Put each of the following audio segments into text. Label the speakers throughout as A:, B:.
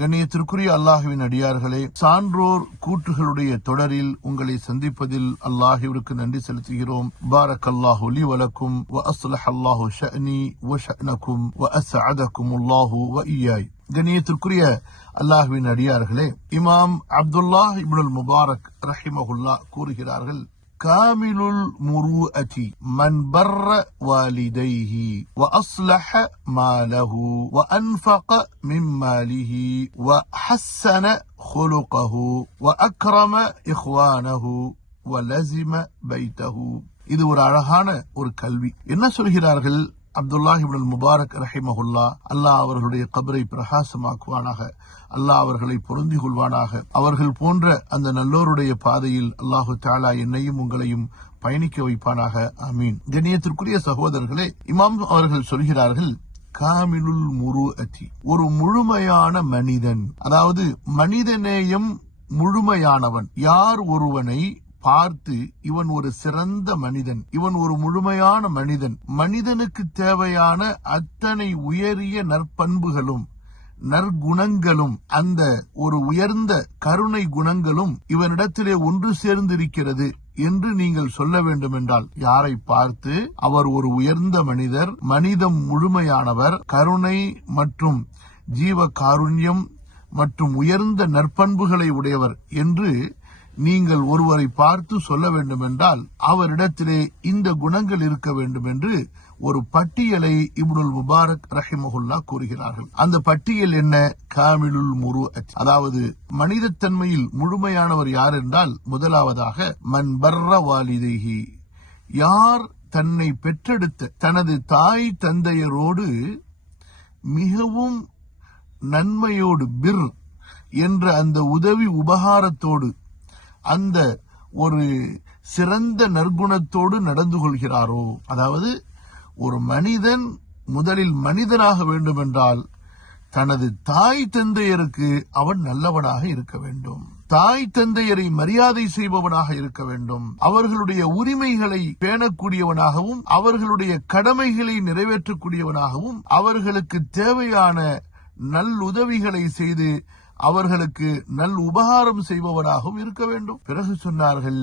A: கண்ணியத்திற்குரிய அல்லாஹுவின் அடியார்களே சான்றோர் கூற்றுகளுடைய தொடரில் உங்களை சந்திப்பதில் அல்லாஹிவிற்கு நன்றி செலுத்துகிறோம். பாரக் அல்லாஹு லி வலக்கும் வ அஸ்லஹ் அல்லாஹு ஷனி வ ஷனக்கும் வ அஸ்அதக்கும் அல்லாஹு வ இயாய் கண்ணியத்திற்குரிய அல்லாஹுவின் அடியார்களே இமாம் அப்துல்லாஹ் இப்னுல் முபாரக் ரஹிமகுல்லா கூறுகிறார்கள் كامل المروءة من بر والديه وأصلح ماله وأنفق من ماله وحسن خلقه وأكرم إخوانه ولزم بيته இது ஒரு அழகான ஒரு கல்வி என்ன சொல்கிறார்கள் அப்துல்லாஹ் இப்னுல் முபாரக் ரஹிமஹுல்லா அல்லாஹ் அவர்களுடைய கபரை பிரகாசமாக்குவானாக அல்லாஹ் அவர்களை பொருந்தி கொள்வானாக அவர்கள் போன்ற அந்த நல்லோருடைய பாதையில் அல்லாஹு தாலா என்னையும் உங்களையும் பயணிக்க வைப்பானாக. அமீன் கணியத்திற்குரிய சகோதரர்களே இமாம் அவர்கள் சொல்கிறார்கள் காமிலுல் முரு அதி ஒரு முழுமையான மனிதன் அதாவது மனிதநேயம் முழுமையானவன் யார் ஒருவனை பார்த்து இவன் ஒரு சிறந்த மனிதன். இவன் ஒரு முழுமையான மனிதன். மனிதனுக்கு தேவையான அத்தனை உயரிய நற்பண்புகளும் நற்குணங்களும் அந்த ஒரு உயர்ந்த கருணை குணங்களும் இவனிடத்திலே ஒன்று சேர்ந்திருக்கிறது என்று நீங்கள் சொல்ல வேண்டும் என்றால் யாரை பார்த்து? அவர் ஒரு உயர்ந்த மனிதர் மனிதம் முழுமையானவர் கருணை மற்றும் ஜீவ காருண்யம் மற்றும் உயர்ந்த நற்பண்புகளை உடையவர் என்று நீங்கள் ஒருவரை பார்த்து சொல்ல வேண்டும் என்றால் அவரிடத்திலே இந்த குணங்கள் இருக்க வேண்டும் என்று ஒரு பட்டியலை இப்னுல் முபாரக் ரஹிமஹுல்லா கூறுகிறார்கள். அந்த பட்டியல் என்ன? காமிலுல் முரு அதாவது மனிதத்தன்மையில் முழுமையானவர் யார் என்றால் முதலாவதாக மன் பர்ர யார் தன்னை பெற்றெடுத்த தனது தாய் தந்தையரோடு மிகவும் நன்மையோடு பிர் என்ற அந்த உதவி உபகாரத்தோடு அந்த ஒரு சிறந்த நற்குணத்தோடு நடந்து கொள்கிறாரோ? அதாவது ஒரு மனிதன் முதலில் மனிதனாக வேண்டுமென்றால் தனது தாய் தந்தையருக்கு அவன் நல்லவனாக இருக்க வேண்டும். தாய் தந்தையரை மரியாதை செய்பவனாக இருக்க வேண்டும். அவர்களுடைய உரிமைகளை பேணக்கூடியவனாகவும் அவர்களுடைய கடமைகளை நிறைவேற்றக்கூடியவனாகவும் அவர்களுக்கு தேவையான நல்லுதவிகளை செய்து அவர்களுக்கு நல் உபகாரம் செய்பவராகவும் இருக்க வேண்டும். பிறகு சொன்னார்கள்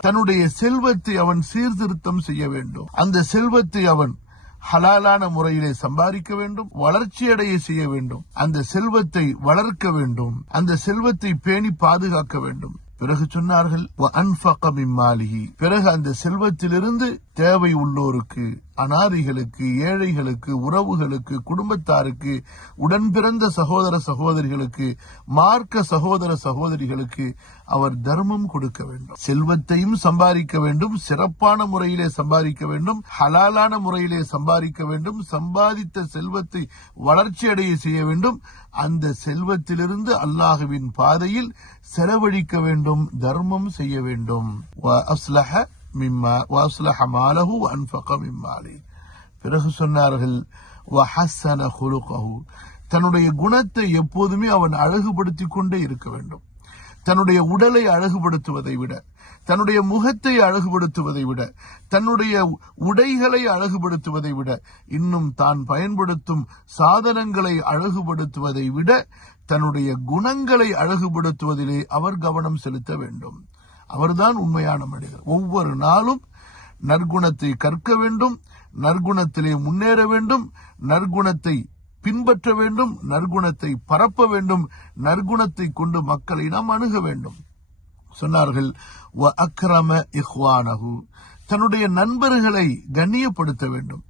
A: தன்னுடைய செல்வத்தை அவன் சீர்திருத்தம் செய்ய வேண்டும். அந்த செல்வத்தை அவன் ஹலாலான முறையிலே சம்பாதிக்க வேண்டும் வளர்ச்சியடைய செய்ய வேண்டும். அந்த செல்வத்தை வளர்க்க வேண்டும். அந்த செல்வத்தை பேணி பாதுகாக்க வேண்டும். பிறகு சொன்னார்கள் பிறகு அந்த செல்வத்திலிருந்து தேவை உள்ளோருக்கு அனாதிகளுக்கு ஏழைகளுக்கு உறவுகளுக்கு குடும்பத்தாருக்கு உடன் பிறந்த சகோதர சகோதரிகளுக்கு மார்க்க சகோதர சகோதரிகளுக்கு அவர் தர்மம் கொடுக்க வேண்டும். செல்வத்தையும் சம்பாதிக்க வேண்டும் சிறப்பான முறையிலே சம்பாதிக்க வேண்டும் ஹலாலான முறையிலே சம்பாதிக்க வேண்டும் சம்பாதித்த செல்வத்தை வளர்ச்சி அடைய செய்ய வேண்டும். அந்த செல்வத்திலிருந்து அல்லாஹுவின் பாதையில் செலவழிக்க வேண்டும் தர்மம் செய்ய வேண்டும். மிம்மா வாஸ்லஹ மாலஹு அன்பக மிம்மாலி பிறகு சொன்னார்கள் வஹசன ஹுலுகஹு தன்னுடைய குணத்தை எப்போதுமே அவன் அழகுபடுத்திக் கொண்டே இருக்க வேண்டும். தன்னுடைய உடலை அழகுபடுத்துவதை விட தன்னுடைய முகத்தை அழகுபடுத்துவதை விட தன்னுடைய உடைகளை அழகுபடுத்துவதை விட இன்னும் தான் பயன்படுத்தும் சாதனங்களை அழகுபடுத்துவதை விட தன்னுடைய குணங்களை அழகுபடுத்துவதிலே அவர் கவனம் செலுத்த வேண்டும். அவர்தான் உண்மையான மனிதர். ஒவ்வொரு நாளும் நற்குணத்தை கற்க வேண்டும் நற்குணத்திலே முன்னேற வேண்டும் நற்குணத்தை பின்பற்ற வேண்டும் நற்குணத்தை பரப்ப வேண்டும் நற்குணத்தை கொண்டு மக்களை நாம் அணுக வேண்டும். சொன்னார்கள் அக்ரம இஹ்வானகு தன்னுடைய நண்பர்களை கண்ணியப்படுத்த வேண்டும்.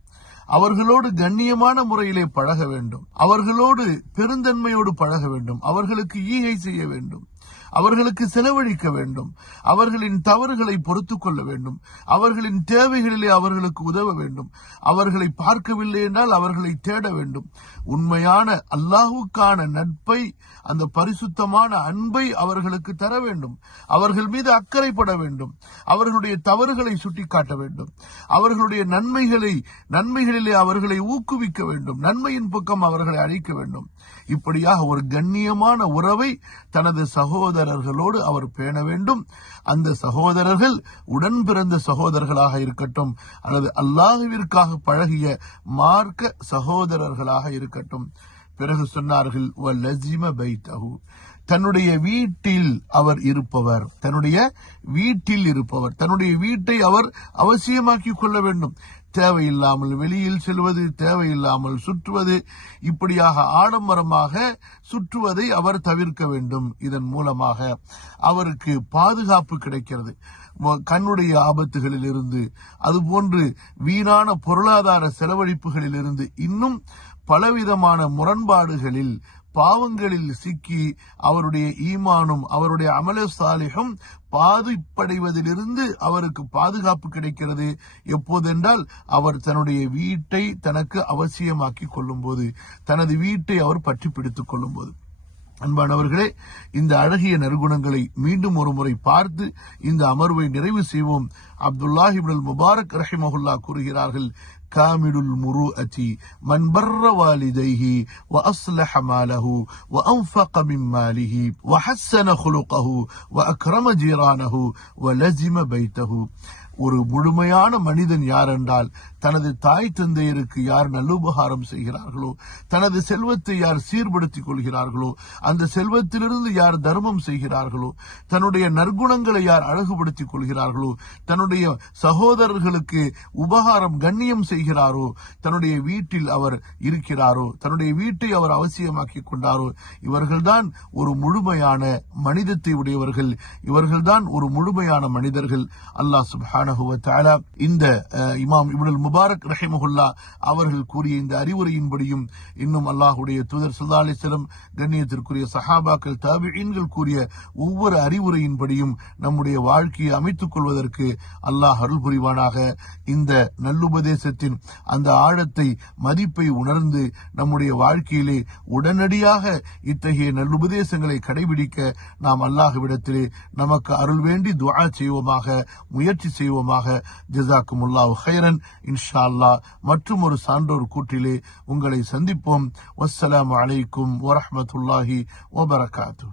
A: அவர்களோடு கண்ணியமான முறையிலே பழக வேண்டும். அவர்களோடு பெருந்தன்மையோடு பழக வேண்டும். அவர்களுக்கு ஈகை செய்ய வேண்டும். அவர்களுக்கு செலவழிக்க வேண்டும். அவர்களின் தவறுகளை பொறுத்து கொள்ள வேண்டும். அவர்களின் தேவைகளிலே அவர்களுக்கு உதவ வேண்டும். அவர்களை பார்க்கவில்லை என்றால் அவர்களை தேட வேண்டும். உண்மையான அல்லாஹுக்கான நட்பை அந்த பரிசுத்தமான அன்பை அவர்களுக்கு தர வேண்டும். அவர்கள் மீது அக்கறைப்பட வேண்டும். அவர்களுடைய தவறுகளை சுட்டிக்காட்ட வேண்டும். அவர்களுடைய நன்மைகளை நன்மைகளிலே அவர்களை ஊக்குவிக்க வேண்டும். நன்மையின் பக்கம் அவர்களை அழைக்க வேண்டும். இப்படியாக ஒரு கண்ணியமான உறவை தனது சகோதரர்களோடு அவர் பேண வேண்டும். அந்த சகோதரர்கள் உடன் பிறந்த சகோதரர்களாக இருக்கட்டும் அல்லது அல்லாஹுவிற்காக பழகிய மார்க்க சகோதரர்களாக இருக்கட்டும். பிறகு சொன்னார்கள் தன்னுடைய வீட்டில் அவர் இருப்பவர். தன்னுடைய வீட்டில் இருப்பவர். தன்னுடைய வீட்டை அவர் அவசியமாக்கிக் கொள்ள வேண்டும். தேவையில்லாமல் வெளியில் செல்வது தேவையில்லாமல் சுற்றுவது இப்படியாக ஆடம்பரமாக சுற்றுவதை அவர் தவிர்க்க வேண்டும். இதன் மூலமாக அவருக்கு பாதுகாப்பு கிடைக்கிறது. கண்ணுடைய ஆபத்துகளில் இருந்து அதுபோன்று வீணான பொருளாதார செலவழிப்புகளில் இருந்து இன்னும் பலவிதமான முரண்பாடுகளில் பாவங்களில் சிக்கி அவருடைய ஈமானும் அவருடைய அமல சாலிகம் பாதிப்படைவதிலிருந்து அவருக்கு பாதுகாப்பு கிடைக்கிறது. எப்போதென்றால் அவர் தன்னுடைய வீட்டை தனக்கு அவசியமாக்கி கொள்ளும் போது தனது வீட்டை அவர் பற்றி பிடித்துக் கொள்ளும் போது அன்பானவர்களே இந்த அழகிய நற்குணங்களை மீண்டும் ஒரு முறை பார்த்து இந்த அமர்வை நிறைவு செய்வோம். அப்துல்லாஹிபுல் முபாரக் ரஹிமஹுல்லா கூறுகிறார்கள் காமிலுல் முருஅதி மன் பர்ர வாலிதைஹி وأصلح ماله وأنفق من ماله وحسن خلقه وأكرم جيرانه ولزم بيته ஒரு முழுமையான மனிதன் யார் என்றால் தனது தாய் தந்தையருக்கு யார் நல்லுபகாரம் செய்கிறார்களோ தனது செல்வத்தை யார் சீர்படுத்திக் கொள்கிறார்களோ அந்த செல்வத்திலிருந்து யார் தர்மம் செய்கிறார்களோ தன்னுடைய நற்குணங்களை யார் அழகுபடுத்திக் கொள்கிறார்களோ தன்னுடைய சகோதரர்களுக்கு உபகாரம் கண்ணியம் செய்கிறாரோ தன்னுடைய வீட்டில் அவர் இருக்கிறாரோ தன்னுடைய வீட்டை அவர் அவசியமாக்கிக் கொண்டாரோ இவர்கள்தான் ஒரு முழுமையான மனிதத்தை உடையவர்கள். இவர்கள்தான் ஒரு முழுமையான மனிதர்கள். அல்லாஹ் சுப்ஹானஹு தாலா இந்த இமாம் இப்னுல் முபாரக் ரஹிமஹுல்லா அவர்கள் கூறிய இந்த அறிவுரையின்படியும் இன்னும் அல்லாஹுடைய தூதர் ஸல்லல்லாஹு அலைஹி கண்ணியத்திற்குரிய சஹாபாக்கள் தாபிஈன்கள் கூறிய ஒவ்வொரு அறிவுரையின்படியும் நம்முடைய வாழ்க்கையை அமைத்துக் கொள்வதற்கு அல்லாஹ் அருள் புரிவானாக. இந்த நல்லுபதேசத்தின் அந்த ஆழத்தை மதிப்பை உணர்ந்து நம்முடைய வாழ்க்கையிலே உடனடியாக இத்தகைய நல்லுபதேசங்களை கடைபிடிக்க நாம் அல்லாஹ்விடத்திலே நமக்கு அருள் வேண்டி துவா செய்வோமாக முயற்சி செய்வோமாக. ஜஸாக்குமுல்லாஹு ஹைரன் இன்ஷா அல்லாஹ் மற்றும் ஒரு சான்றோர் கூற்றிலே உங்களை சந்திப்போம். வஸ்ஸலாமு அலைக்கும் வரமத்துல்லாஹி வபரகாத்துஹு.